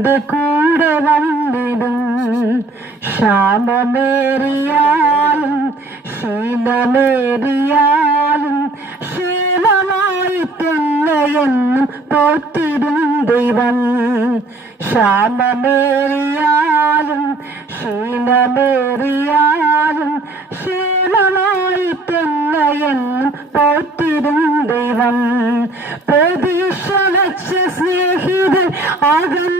എന്റെ കൂടെ വന്നിടും. ശാമമേറിയാലും ശീലമേറിയാലും ശീലമായി തന്നെയെന്നും തോറ്റിടും ദൈവം. ശാമമേറിയാലും ശീലമേറിയാലും ശീലമായി തന്നെയെന്നും തോറ്റിടും ദൈവം. പ്രതീക്ഷ വെച്ച സ്നേഹിതൻ അകം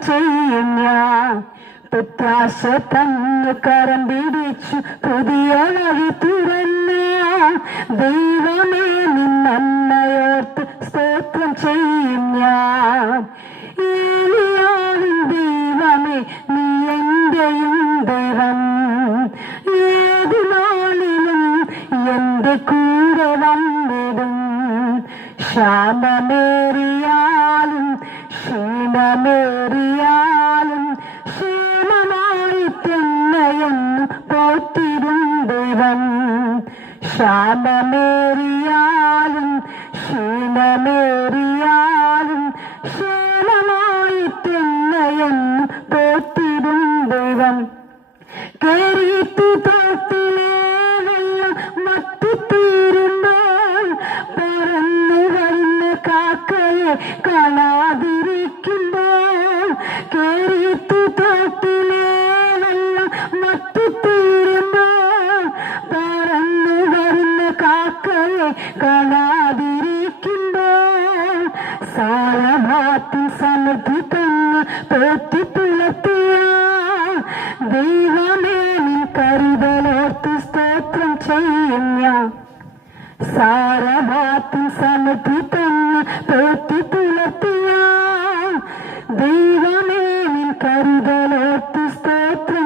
ചെയ്യും ഞാൻ തന്നു കരം പിടിച്ചു പുതിയ വഴി തുറന്ന ദൈവമേ നിന്നമ്മയോർത്ത് സ്തോത്രം ചെയ്യും ദൈവമേ നീ എന്റെയും ദൈവം. ഏത് നാളിലും എന്റെ കൂടെ വന്നിടും. ശ്യാമമേറിയാലും ക്ഷീണമേറിയാലും ക്ഷീണമായി തന്നെയെന്ന് പോറ്റിടും ദൈവം കാണാതിരിക്കുമ്പോൾ സാരമാറ്റി സമൃദ്ധി തന്ന് പോറ്റി പുലർത്തിയ ദൈവമേ നിൻ കരുതലോർത്ത് സ്തോത്രം ചെയ്യും ഞാൻ സാരമാറ്റി സമൃദ്ധി തന്ന് പോറ്റി പുലർത്തിയ ദൈവമേ നിൻ കരുതലോർത്ത് സ്തോത്രം